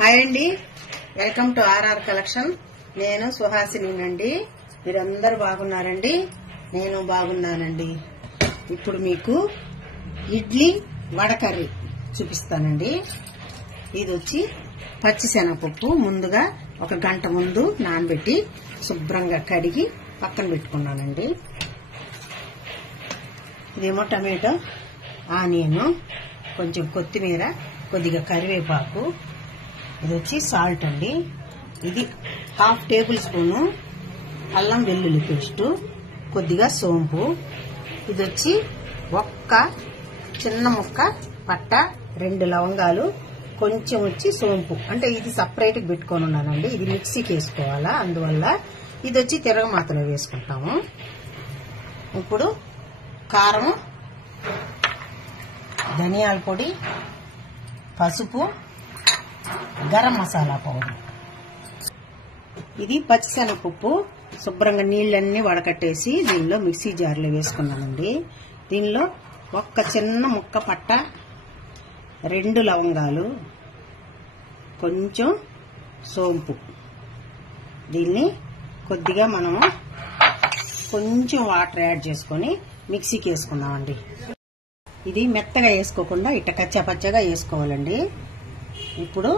Hi అండి, welcome to RR collection. నేను సుహాసినినండి. మీరందరూ బాగున్నారండి? నేను బాగున్నానండి. ఇప్పుడు మీకు ఇడ్లీ వడ కర్రీ చూపిస్తానండి. ఇది వచ్చి పచ్చిశనగపప్పు ముందుగా ఒక గంట ముందు నానబెట్టి శుభ్రంగా కడిగి పక్కన పెట్టుకున్నానండి. ఇదేమో టమాటో, ఆనియన్, కొంచెం కొత్తిమీర, కొద్దిగా కరివేపాకు. ఇది వచ్చి సాల్ట్ అండి. ఇది 1/2 టేబుల్ స్పూను అల్లం వెల్లుల్లి పేస్టు, కొద్దిగా సోంపు. ఇది వచ్చి ఒక్క చిన్న ముక్క పట్ట, 2 లవంగాలు, కొంచెం వచ్చి సోంపు. అంటే ఇది సపరేట్గా పెట్టుకొని ఉన్నానండి. ఇది మిక్సీకి వేసుకోవాలా, అందువల్ల ఇది వచ్చి తిరగమాతలో వేసుకుంటాము. ఇప్పుడు కారం, ధనియాల పొడి, పసుపు, గరం మసాలా పౌడర్. ఇది పచ్చిశనగపప్పు శుభ్రంగా నీళ్ళన్నీ వడకట్టేసి దీనిలో మిక్సీ జార్లో వేసుకున్నానండి. దీనిలో ఒక్క చిన్న ముక్క పట్ట, 2 లవంగాలు, కొంచెం సోంపు. దీన్ని కొద్దిగా మనము కొంచెం వాటర్ యాడ్ చేసుకొని మిక్సీకి వేసుకున్నామండి. ఇది మెత్తగా వేసుకోకుండా ఇట్ట కచ్చాపచ్చగా వేసుకోవాలండి. ఇప్పుడు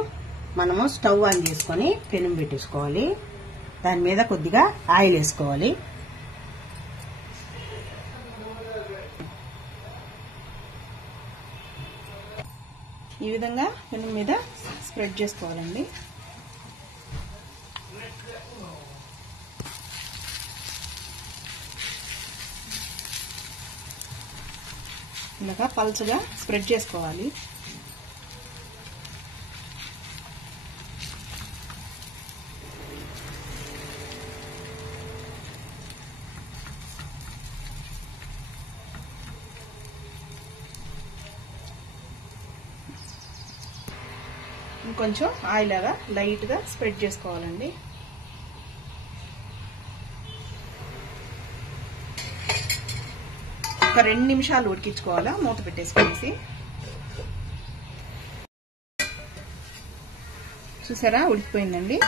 మనము స్టవ్ ఆన్ చేసుకొని పెనం పెట్టేసుకోవాలి. దాని మీద కొద్దిగా ఆయిల్ వేసుకోవాలి. ఈ విధంగా పెనం మీద స్ప్రెడ్ చేసుకోవాలండి. ఇలాగా పల్చగా స్ప్రెడ్ చేసుకోవాలి. ఇంకొంచెం ఆయిల్ లాగా లైట్ గా స్ప్రెడ్ చేసుకోవాలండి. ఒక 2 నిమిషాలు ఉడికించుకోవాలా, మూత పెట్టేసుకునేసి. చూసారా, ఉడికిపోయిందండి.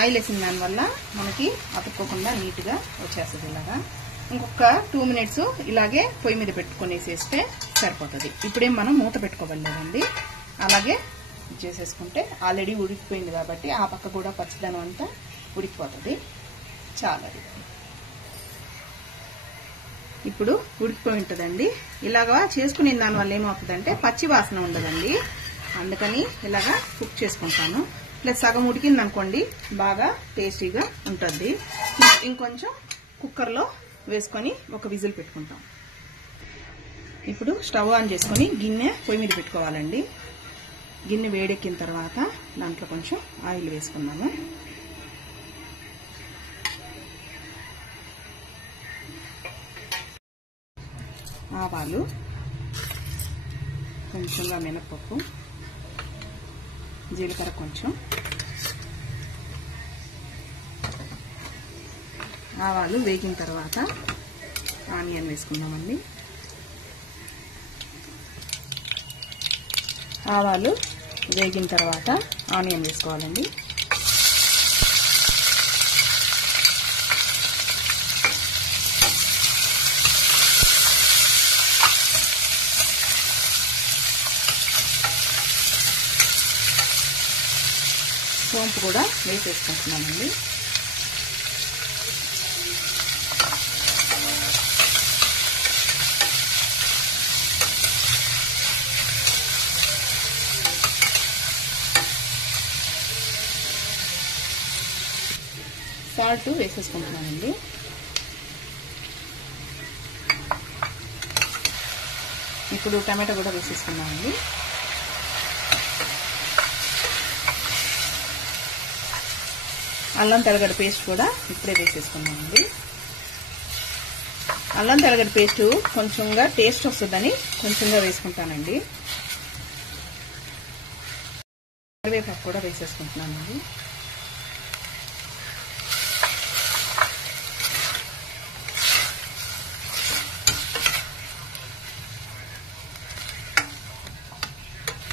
ఆయిల్ వేసిన దానివల్ల మనకి అతుక్కోకుండా నీట్ గా వచ్చేస్తుంది. ఇలాగా ఇంకొక 2 మినిట్స్ ఇలాగే పొయ్యి మీద పెట్టుకునేసేస్తే సరిపోతుంది. ఇప్పుడేం మనం మూత పెట్టుకోవలేదండి. అలాగే చేసేసుకుంటే ఆల్రెడీ ఉడికిపోయింది కాబట్టి ఆ పక్క కూడా పచ్చిదనం అంతా ఉడికిపోతుంది. చాలా ఇప్పుడు ఉడికిపోయి ఉంటుందండి. ఇలాగా చేసుకునే దానివల్ల ఏమవుతుందంటే పచ్చి వాసన ఉండదండి. అందుకని ఇలాగా కుక్ చేసుకుంటాను. ప్లస్ సగం ఉడికింది అనుకోండి, బాగా టేస్టీగా ఉంటుంది. ఇంకొంచెం కుక్కర్లో వేసుకొని ఒక విజిల్ పెట్టుకుంటాం. ఇప్పుడు స్టవ్ ఆన్ చేసుకొని గిన్నె పొయ్యి మీద పెట్టుకోవాలండి. గిన్నె వేడెక్కిన తర్వాత దాంట్లో కొంచెం ఆయిల్ వేసుకున్నాము. ఆవాలు, కొంచెంగా మినపప్పు, జీలకర్ర కొంచెం. ఆవాలు వేగిన తర్వాత ఆనియన్ వేసుకుందామండి. ఆవాలు వేగిన తర్వాత ఆనియన్ వేసుకోవాలండి. సోంపు కూడా వేసేసుకుంటున్నామండి. సాల్ట్ వేసేసుకుంటున్నానండి. ఇప్పుడు టమాటో కూడా వేసేసుకున్నామండి. అల్లం తెల్లగడ్డ పేస్ట్ కూడా ఇప్పుడే వేసేసుకున్నామండి. అల్లం తెల్లగడ్డ పేస్ట్ కొంచెంగా టేస్ట్ వస్తుందని కొంచెంగా వేసుకుంటానండి. కరివేపాకు కూడా వేసేసుకుంటున్నానండి.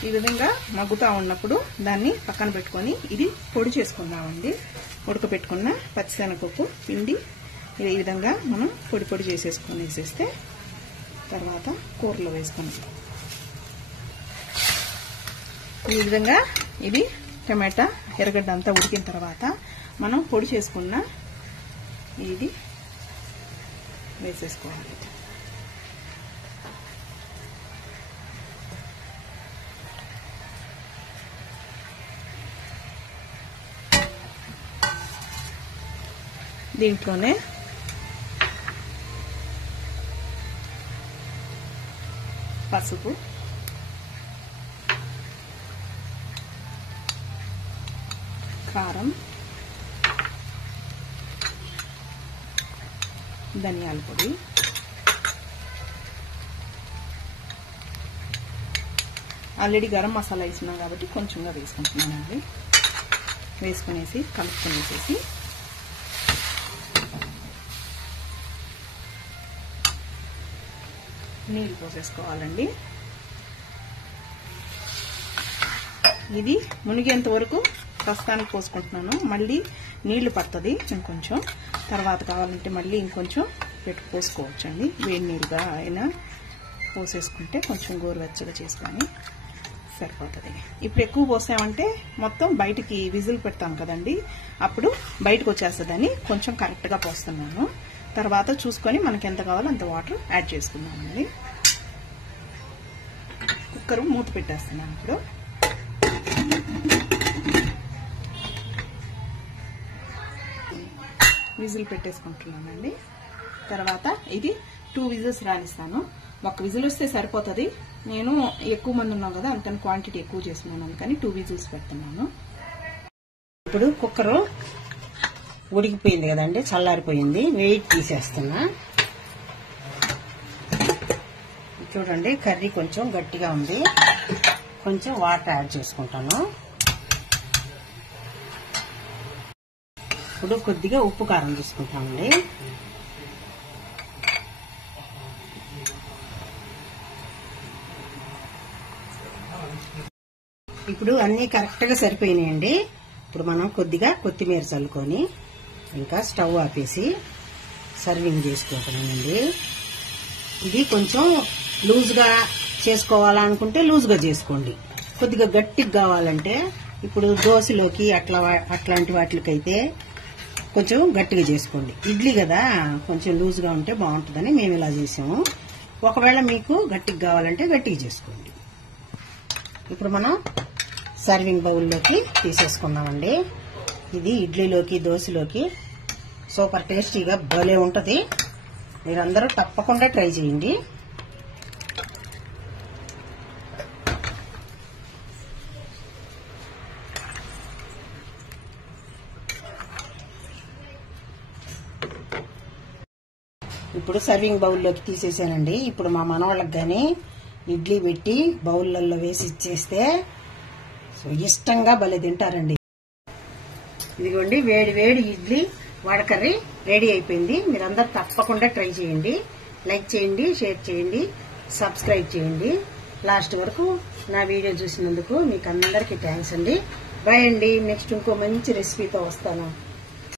ఈ విధంగా మగ్గుతా ఉన్నప్పుడు దాన్ని పక్కన పెట్టుకొని ఇది పొడి చేసుకుందామండి. ఉడకపెట్టుకున్న పచ్చిశనగపప్పు పిండి ఈ విధంగా మనం పొడి పొడి చేసేసుకొని వేసేస్తే తర్వాత కూరలో వేసుకొని ఈ విధంగా ఇది టమాటా ఎర్రగడ్డ అంతా ఉడికిన తర్వాత మనం పొడి చేసుకున్న ఇది వేసేసుకోవాలి. దీంట్లోనే పసుపు, కారం, ధనియాల పొడి, ఆల్రెడీ గరం మసాలా వేసినాం కాబట్టి కొంచెంగా వేసుకుంటున్నానండి. వేసుకునేసి కలుపుకునేసేసి నీళ్ళు పోసేసుకోవాలండి. ఇది మునిగేంత వరకు ప్రస్తుతానికి పోసుకుంటున్నాను. మళ్ళీ నీళ్లు పడుతుంది ఇంకొంచెం, తర్వాత కావాలంటే మళ్ళీ ఇంకొంచెం పోసుకోవచ్చండి. వేడి నీళ్ళుగా అయినా పోసేసుకుంటే కొంచెం గోరువెచ్చగా చేసుకొని సరిపోతుంది. ఇప్పుడు ఎక్కువ పోసామంటే మొత్తం బయటికి విజిల్ పెడతాం కదండి, అప్పుడు బయటకు వచ్చేస్తుందని కొంచెం కరెక్ట్గా పోస్తున్నాను. తర్వాత చూసుకొని మనకి ఎంత కావాలో అంత వాటర్ యాడ్ చేసుకుందామండి. కుక్కర్ మూత పెట్టేస్తున్నాను. ఇప్పుడు విజిల్ పెట్టేసుకుంటున్నానండి. తర్వాత ఇది 2 విజిల్స్ రానిస్తాను. 1 విజిల్ వస్తే సరిపోతుంది. నేను ఎక్కువ మంది ఉన్నాం కదా, అందుకని క్వాంటిటీ ఎక్కువ చేస్తున్నాను, అందుకని 2 విజిల్స్ పెడుతున్నాను. ఇప్పుడు కుక్కరు ఉడికిపోయింది కదండి, చల్లారిపోయింది. వెయిట్ తీసేస్తున్నా. చూడండి కర్రీ కొంచెం గట్టిగా ఉంది. కొంచెం వాటర్ యాడ్ చేసుకుంటాను. ఇప్పుడు కొద్దిగా ఉప్పు కారం తీసుకుంటామండి. ఇప్పుడు అన్నీ కరెక్ట్గా సరిపోయినాయండి. ఇప్పుడు మనం కొద్దిగా కొత్తిమీర చల్లుకొని ఇంకా స్టవ్ ఆపేసి సర్వింగ్ చేసుకుంటామండి. ఇది కొంచెం లూజ్గా చేసుకోవాలనుకుంటే లూజ్గా చేసుకోండి. కొద్దిగా గట్టిగా కావాలంటే ఇప్పుడు దోశలోకి అట్లాంటి వాటికైతే కొంచెం గట్టిగా చేసుకోండి. ఇడ్లీ కదా, కొంచెం లూజ్గా ఉంటే బాగుంటుందని మేము ఇలా చేసాము. ఒకవేళ మీకు గట్టిగా కావాలంటే గట్టిగా చేసుకోండి. ఇప్పుడు మనం సర్వింగ్ బౌల్లోకి తీసేసుకున్నామండి. ఇది ఇడ్లీలోకి దోశలోకి సూపర్ టేస్టీగా భలే ఉంటుంది. మీరందరూ తప్పకుండా ట్రై చేయండి. ఇప్పుడు సర్వింగ్ బౌల్లోకి తీసేసానండి. ఇప్పుడు మా మనవాళ్ళకి కానీ ఇడ్లీ పెట్టి బౌళ్ళల్లో వేసి ఇచ్చేస్తే ఇష్టంగా భలే తింటారండి. ఇదిగోండి వేడి వేడి ఇడ్లీ వడకర్రీ రెడీ అయిపోయింది. మీరందరూ తప్పకుండా ట్రై చేయండి. లైక్ చేయండి, షేర్ చేయండి, సబ్స్క్రైబ్ చేయండి. లాస్ట్ వరకు నా వీడియో చూసినందుకు మీకు అందరికీ థ్యాంక్స్ అండి. బాయ్ అండి. నెక్స్ట్ ఇంకో మంచి రెసిపీతో వస్తాను.